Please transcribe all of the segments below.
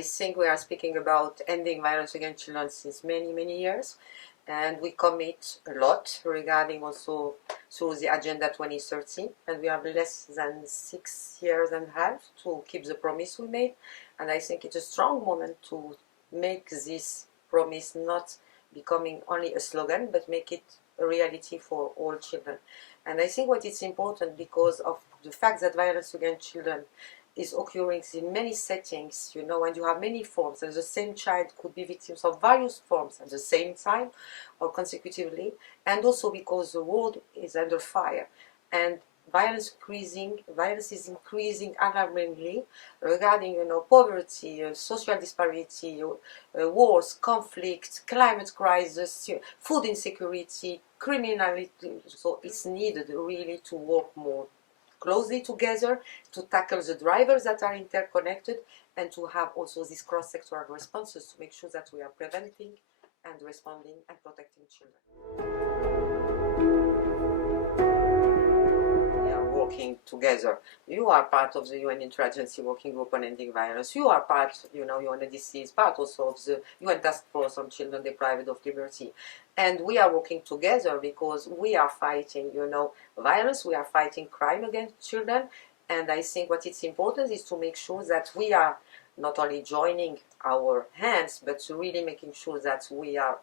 I think we are speaking about ending violence against children since many, many years. And we commit a lot regarding also through the Agenda 2030. And we have less than 6 years and a half to keep the promise we made. And I think it's a strong moment to make this promise not becoming only a slogan, but make it a reality for all children. And I think what is important, because of the fact that violence against children is occurring in many settings, you know, and you have many forms, and the same child could be victims of various forms at the same time or consecutively, and also because the world is under fire, and violence is increasing alarmingly regarding, you know, poverty, social disparity, wars, conflict, climate crisis, food insecurity, criminality. So it's needed really to work more closely together to tackle the drivers that are interconnected, and to have also these cross-sectoral responses to make sure that we are preventing and responding and protecting children. We are working together. You are part of the UN Interagency Working Group on Ending Violence. You are part, you know, UNODC is part also of the UN Task Force on Children Deprived of Liberty. And we are working together because we are fighting, you know, violence, we are fighting crime against children. And I think what is important is to make sure that we are not only joining our hands, but really making sure that we are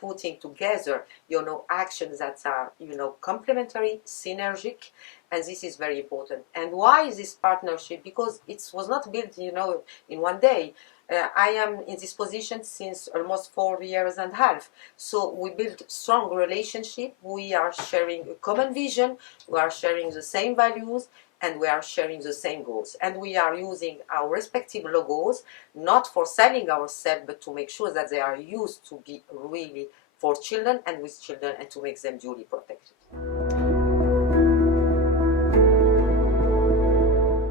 putting together, you know, actions that are, you know, complementary, synergic, and this is very important. And why is this partnership? Because it was not built, you know, in one day. I am in this position since almost 4 years and a half. So we built strong relationship. We are sharing a common vision. We are sharing the same values, and we are sharing the same goals. And we are using our respective logos, not for selling ourselves, but to make sure that they are used to be really for children and with children, and to make them duly protected.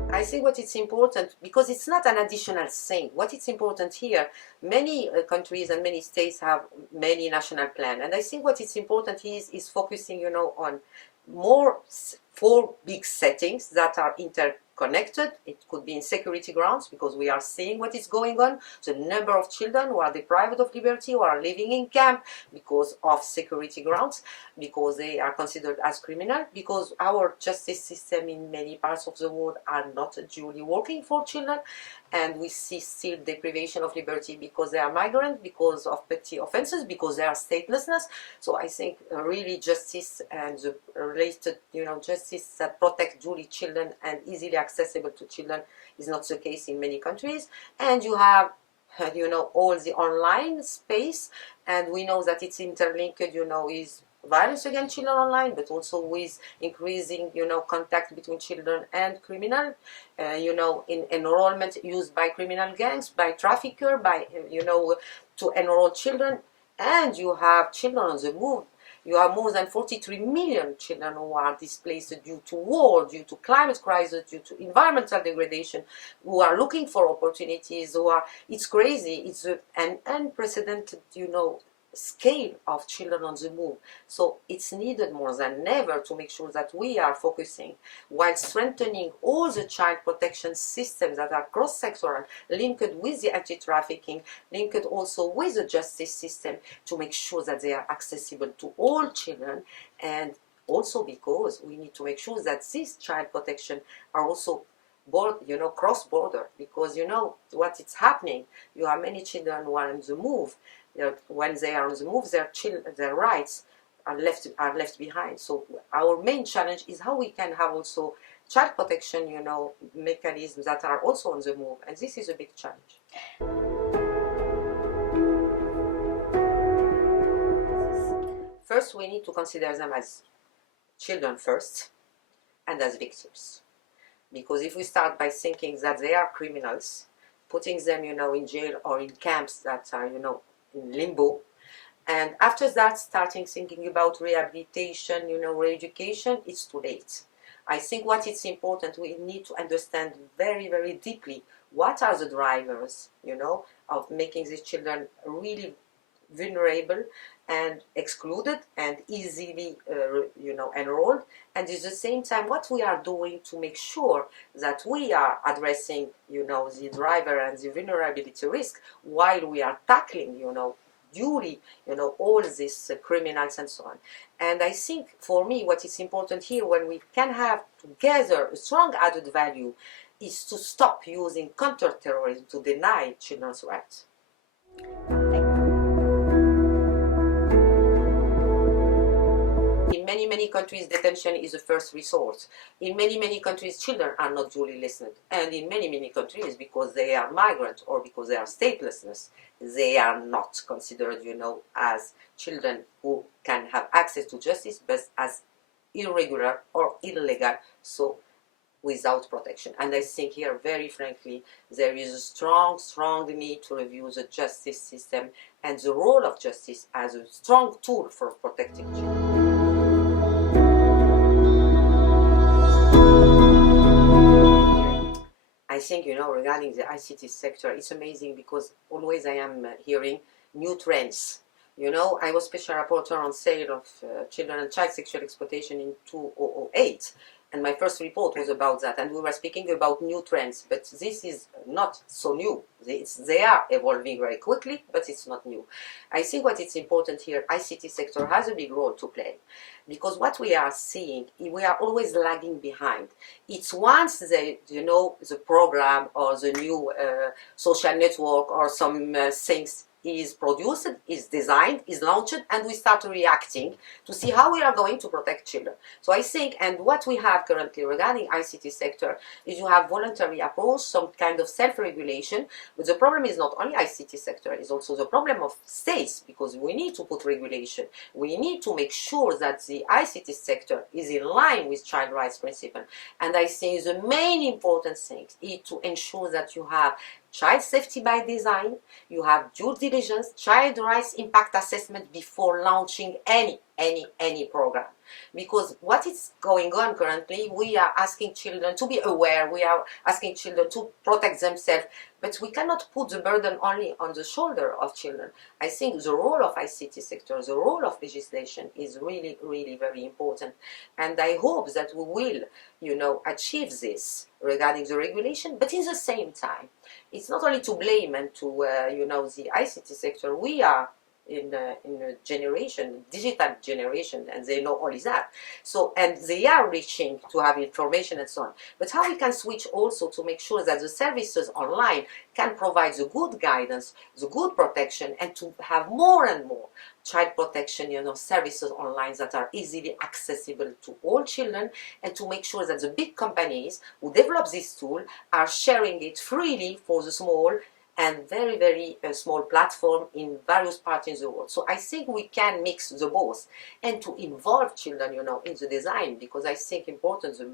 I think what is important, because it's not an additional thing, what is important here, many countries and many states have many national plans, and I think what is important is focusing, you know, on more 4 big settings that are interconnected. It could be in security grounds, because we are seeing what is going on, the number of children who are deprived of liberty, who are living in camp because of security grounds, because they are considered as criminal, because our justice system in many parts of the world are not duly working for children, and we see still deprivation of liberty because they are migrants, because of petty offenses, because they are statelessness. So I think really justice and the related, you know, justice that protects duly children and easily accessible to children is not the case in many countries. And you have, you know, all the online space, and we know that it's interlinked, you know, with violence against children online, but also with increasing, you know, contact between children and criminal, you know, in enrollment used by criminal gangs, by trafficker, by, you know, to enroll children. And you have children on the move. You have more than 43 million children who are displaced due to war, due to climate crisis, due to environmental degradation, who are looking for opportunities, who are, it's crazy, it's an unprecedented, you know, scale of children on the move. So it's needed more than ever to make sure that we are focusing, while strengthening all the child protection systems that are cross-sectoral, linked with the anti-trafficking, linked also with the justice system, to make sure that they are accessible to all children. And also because we need to make sure that these child protection are also you know, cross-border, because you know what is happening. You have many children who are on the move. When they are on the move, their rights are left behind. So our main challenge is how we can have also child protection, you know, mechanisms that are also on the move, and this is a big challenge. First, we need to consider them as children first, and as victims. Because if we start by thinking that they are criminals, putting them, you know, in jail or in camps that are, you know, in limbo, and after that starting thinking about rehabilitation, you know, re-education, it's too late. I think what is important, we need to understand very, very deeply what are the drivers, you know, of making these children really vulnerable and excluded and easily enrolled. And at the same time, what we are doing to make sure that we are addressing the driver and the vulnerability risk while we are tackling duly all these criminals and so on. And I think for me what is important here, when we can have together a strong added value, is to stop using counter-terrorism to deny children's rights. In many countries, detention is the first resort. In many countries, children are not duly listened. And in many countries, because they are migrant or because they are statelessness, they are not considered, as children who can have access to justice, but as irregular or illegal, so without protection. And I think here, very frankly, there is a strong need to review the justice system and the role of justice as a strong tool for protecting children. I think, regarding the ICT sector, it's amazing because always I am hearing new trends. I was special rapporteur on sale of children and child sexual exploitation in 2008. And my first report was about that, and we were speaking about new trends, but this is not so new. They are evolving very quickly, but it's not new. I think what is important here, ICT sector has a big role to play, because what we are seeing, we are always lagging behind. It's once the program or the new social network or some things is produced, is designed, is launched, and we start reacting to see how we are going to protect children. So I think, and what we have currently regarding ICT sector is you have voluntary approach, some kind of self-regulation, but the problem is not only ICT sector, it's also the problem of states, because we need to put regulation. We need to make sure that the ICT sector is in line with child rights principle. And I think the main important thing is to ensure that you have child safety by design, you have due diligence, child rights impact assessment before launching any program. Because what is going on currently, we are asking children to be aware, we are asking children to protect themselves, but we cannot put the burden only on the shoulder of children. I think the role of ICT sector, the role of legislation is really very important. And I hope that we will, achieve this regarding the regulation, but in the same time, it's not only to blame and to, the ICT sector. We are in a generation, digital generation, and they know only that. So, and they are reaching to have information and so on. But how we can switch also to make sure that the services online can provide the good guidance, the good protection, and to have more and more child protection, services online that are easily accessible to all children, and to make sure that the big companies who develop this tool are sharing it freely for the small and very small platform in various parts in the world. So I think we can mix the both, and to involve children, in the design, because I think important, the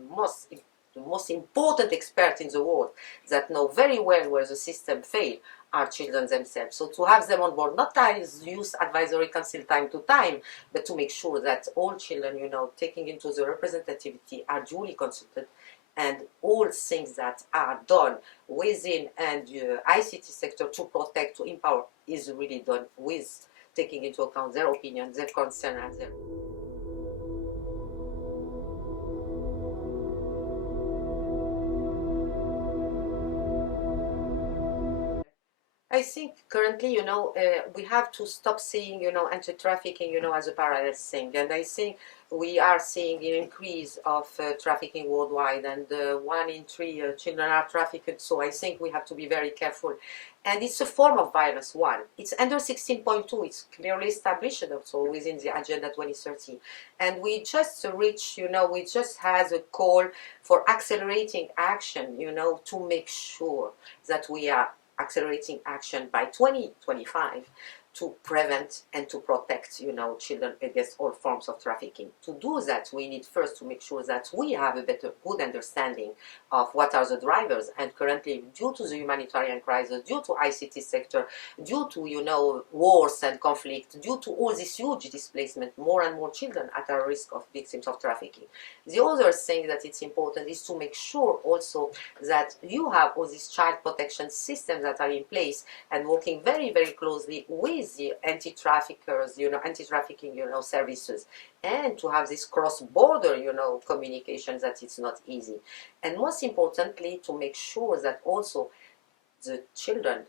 most important expert in the world that know very well where the system failed are children themselves. So to have them on board, not as youth advisory council time to time, but to make sure that all children, taking into the representativity, are duly consulted, and all things that are done within and ICT sector to protect, to empower, is really done with taking into account their opinion, their concern, and their... I think currently, we have to stop seeing, anti-trafficking, as a parallel thing. And I think we are seeing an increase of trafficking worldwide, and 1 in 3 children are trafficked. So I think we have to be very careful. And it's a form of violence, one. It's under 16.2. It's clearly established also within the Agenda 2030. And we just reached, we just had a call for accelerating action, to make sure that we are accelerating action by 2025 to prevent and to protect, children against all forms of trafficking. To do that, we need first to make sure that we have a good understanding of what are the drivers. And currently, due to the humanitarian crisis, due to ICT sector, due to, wars and conflict, due to all this huge displacement, more and more children are at risk of victims of trafficking. The other thing that it's important is to make sure also that you have all these child protection systems that are in place and working very closely with with the anti-traffickers, anti-trafficking, services, and to have this cross-border, communication, that it's not easy. And most importantly, to make sure that also the children,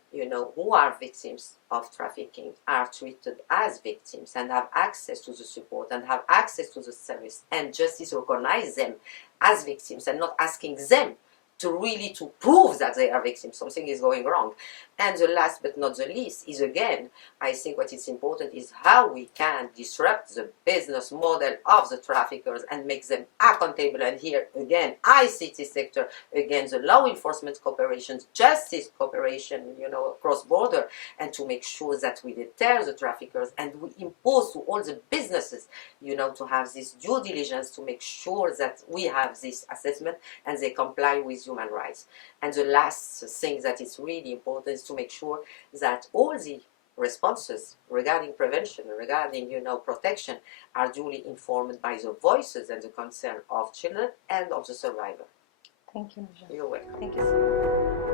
who are victims of trafficking are treated as victims and have access to the support and have access to the service, and justice recognize them as victims and not asking them to prove that they are victims. Something is going wrong. And the last but not the least is, again, I think what is important is how we can disrupt the business model of the traffickers and make them accountable. And here, again, ICT sector, again, the law enforcement cooperation, justice cooperation, across border, and to make sure that we deter the traffickers and we impose to all the businesses, to have this due diligence to make sure that we have this assessment and they comply with human rights. And the last thing that is really important is to make sure that all the responses regarding prevention, regarding protection, are duly informed by the voices and the concern of children and of the survivor. Thank you, Najat. You're welcome. Thank you so much.